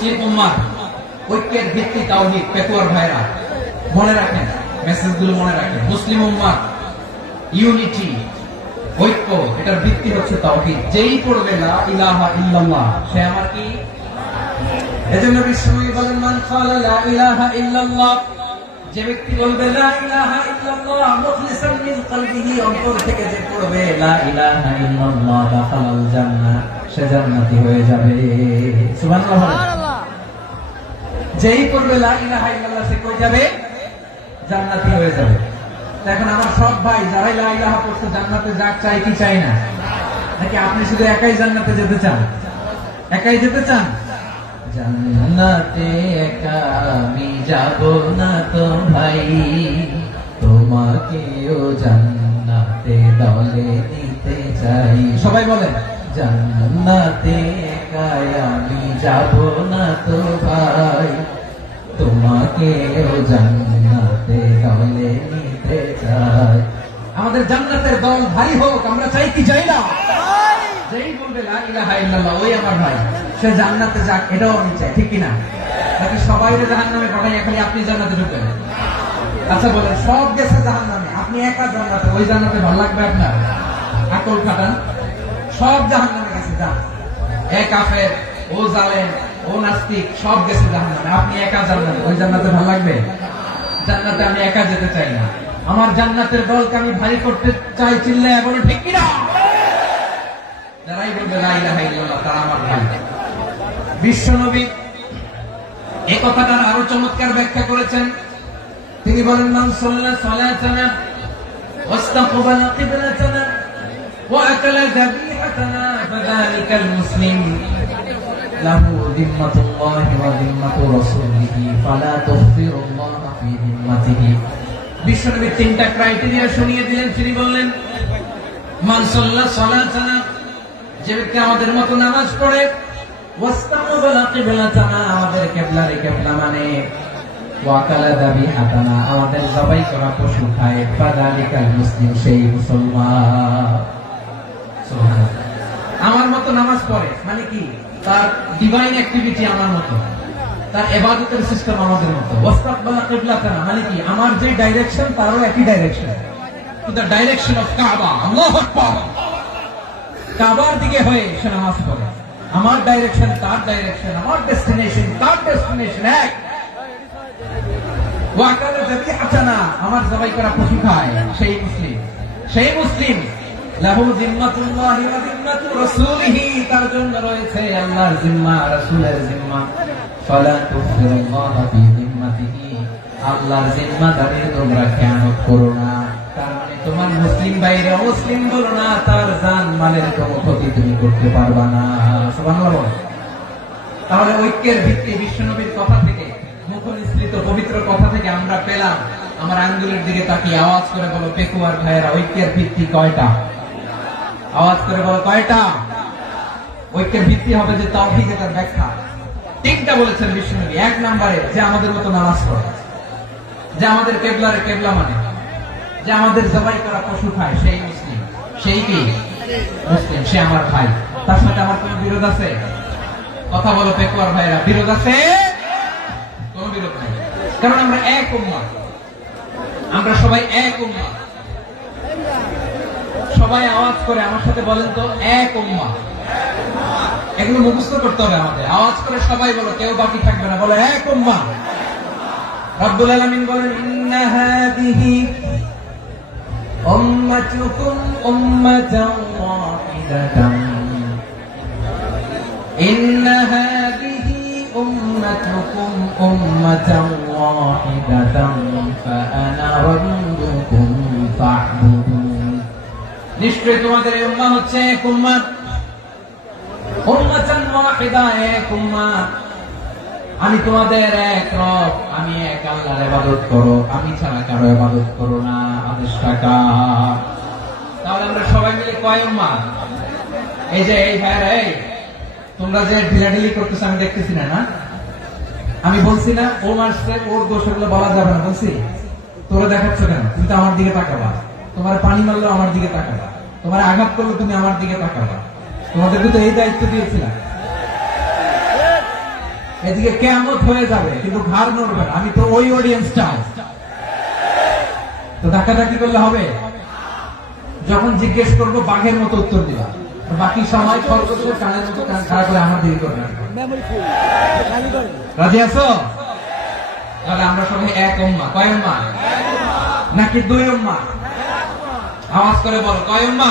মুসলিম উম্মাহ ঐক্যের ভিত্তি তাওহীদ। পেকুয়ার ভাইরা মনে রাখেন, মেসেজগুলো মনে রাখেন। মুসলিম উম্মাহ ইউনিটি, ঐক্য, এটার ভিত্তি হচ্ছে তাওহীদ। যেই পড়বে লা ইলাহা ইল্লাল্লাহ সে আমার কি? এজন্য বিশ্বনবী বলেন, মান ক্বালা লা ইলাহা ইল্লাল্লাহ, যে ব্যক্তি বলবে লা ইলাহা ইল্লাল্লাহ মুখলিসান মিন কলবিহি, অন্তর থেকে যে পড়বে লা ইলাহা ইল্লাল্লাহ, দাখালাল জান্নাহ, সে জান্নাতি হয়ে যাবে। সুবহানাল্লাহ। যেই পড়বে লা ইলাহা ইল্লাল্লাহ সে কই যাবে? জান্নাতি হয়ে যাবে। এখন আমার সব ভাই যারাই লা ইলাহা পড়ছে জান্নাতে যাক, চাই কি চাই না? নাকি আপনি শুধু একাই জান্নাতে যেতে চান? একাই যেতে চান? জান্নাতে একা আমি যাব না তো ভাই, তোমাকেও জান্নাতে দলে নিতে চাই। সবাই বলেন, জান্নাতে একা আমি যাব না তো ভাই, তোমাকেও জান্নাতে দলে নিতে চাই। আমাদের জান্নাতের দল ভারী হোক, আমরা চাই কি চাই না? যেই বলবে লা ইলাহা ইল্লাল্লাহ ওই আমার ভাই, সে জান্নাতে যাক, এটাও আমি চাই, ঠিক কিনা? নাকি সবাই জাহান্নামে পাঠাই খালি আপনি জান্নাতে ঢুকবেন? আচ্ছা বলেন, সব গেছে জাহান্নামে, আপনি একা জান্নাতে, ওই জান্নাতে ভালো লাগবে আপনার? আকল খাটান। সব জাহান্নামে গেছে, যান। এ কাফের, ও জালেম, ও নাস্তিক, সব গেছে জাহান্নামে, আপনি একা জান্নাতে, ওই জান্নাতে ভালো লাগবে? জান্নাতে আমি একা যেতে চাই না, আমার জান্নাতের দলকে আমি ভারী করতে চাই। চিল্লায় বলে ঠিক কিনা? যারাই বলবে লা ইলাহা ইল্লাল্লাহ তারা আমার ভাই। বিশ্বনবী এই কথাটার আরো চমৎকার ব্যাখ্যা করেছেন। তিনি বলেন, মান সাল্লা সালাতানা ওয়াস্তাকবালা কিবলাতানা ওয়া আকালা যাবিহাতানা ফাযালিকাল মুসলিম লাহু যিম্মাতুল্লাহি ওয়া যিম্মাতু রাসূলিহি ফালা তুখফিরুল্লাহ ফি যিম্মাতিহি। বিশ্বনবী তিনটা ক্রাইটেরিয়া শুনিয়ে দিলেন। তিনি বললেন, মান সাল্লা সালাতানা, যে ব্যক্তি আমাদের মতো নামাজ পড়ে, ওয়াস্তাকবালা কিবলাতানা, আমাদের কিবলারে কিবলা মানে, ওয়া আকালা যাবিহাতানা, আমাদের জবাই করা পশু খায়, ফাযালিকাল মুসলিম, সেই মুসলমান। সুবহানাল্লাহ। আমার মতো নামাজ পড়ে মানে কি? তার ডিভাইন অ্যাক্টিভিটি আমার মতো, তার ইবাদতের সিস্টেম আমাদের মতো। ওয়াস্তাকবালা কিবলাতানা মানে কি? আমার যে ডাইরেকশন তারও একই direction, to the direction of কাবা। আল্লাহু আকবার। কাবার দিকে হয়ে সে নামাজ পড়ে। আমার ডাইরেকশন তার ডাইরেকশন, আমার ডেস্টিনেশন তার ডেস্টিনেশন এক। ওয়া আকালা যাবিহাতানা, আমার জবাই করা পশু খায়, সেই মুসলিম। সেই মুসলিম লাহু যিম্মাতুল্লাহি ওয়া যিম্মাতু রাসূলিহি, তার জন্য রয়েছে আল্লাহর জিম্মা, রাসূলের জিম্মা। ফালা তুখফিরুল্লাহ ফি যিম্মাতিহি, আল্লাহর জিম্মাদারির তোমরা খেয়ানত করো না। তার মানে তোমার মুসলিম ভাইরা মুসলিম বলো না, তার জান মালের কোনো ক্ষতি তুমি করতে পারবা না। সুবহানাল্লাহ বলো। তাহলে ঐক্যের ভিত্তি বিশ্বনবীর কথা থেকে, মুখনিসৃত পবিত্র কথা থেকে আমরা পেলাম। আমার আঙ্গুলের দিকে তাকিয়ে আওয়াজ করে বলো, পেকুয়ার ভাইয়েরা, ঐক্যের ভিত্তি কয়টা? আওয়াজ করে বলো, কয়টা? ঐক্যের ভিত্তি হবে যে তাওহীদ, এটার ব্যাখ্যা তিনটা বলেছেন বিশ্বনবী। এক নম্বরে, যে আমাদের মতো নামাজ পড়ে, যে আমাদের কিবলারে কিবলা মানে, যে আমাদের জবাই করা পশু খায়, সেই মুসলিম। সেই কি? মুসলিম, সে আমার ভাই। তার সাথে আমার কোনো বিরোধ আছে? কথা বলো পেকুয়ার ভাইরা, বিরোধ আছে? কোনো বিরোধ নাই, কারণ আমরা এক উম্মাহ, আমরা সবাই এক উম্মাহ। সবাই আওয়াজ করে আমার সাথে বলেন তো, এক উম্মাহ। এগুলো মুখস্থ করতে হবে আমাদের। আওয়াজ করে সবাই বলো, কেউ বাকি থাকবে না, বলো এক উম্মাহ। রব্বুল আলামিন বলেন, ইন্না হাদিহি উম্মাতুকুম উম্মাতান ওয়াহিদাতান, ইন্না হাদিহি উম্মাতুকুম উম্মাতান ওয়াহিদাতান ফাআনা রাব্বুকুম ফা'বুদুন। নিশ্চয় তোমাদের এই উম্মাহ হচ্ছে এক উম্মাহ, উম্মাতান ওয়াহিদা, এক উম্মাহ। আমি তোমাদের এক রব, আমি এক আল্লাহর ইবাদত করো, আমি ছাড়া কারো ইবাদত করো না। আদেশটা কার? তাহলে আমরা সবাই মিলে কয় উম্মাহ? এই যে এই ভাইরা, এই তোমরা যে ঢিলাঢিলি করতেছ আমি দেখতেছি না, না? আমি বলছি না ও মারছে, ওর দোষ, এগুলো বলা যাবে না বলছি? তোরা দেখাচ্ছ কেন? তুমি তো আমার দিকে তাকাবা। তোমার পানি মারলো আমার দিকে তাকাবা, তোমার আঘাত করলো তুমি আমার দিকে তাকাবা। তোমাদেরকে তো এই দায়িত্ব দিয়েছিলাম। এদিকে কিয়ামত হয়ে যাবে, কিন্তু ঘাড় নড়বে না। আমি তো ওই অডিয়েন্স চাই। তো ধাক্কাধাক্কি করলে হবে? যখন জিজ্ঞেস করবো বাঘের মতো উত্তর দিবা, বাকি সময় খরগোশের কানের মতো কান খাড়া করে আমার দিকে করবে। রাজি আছো? তাহলে আমরা সবাই এক উম্মাহ। কয় উম্মাহ? নাকি দুই উম্মাহ? আওয়াজ করে বলো, কয় উম্মাহ?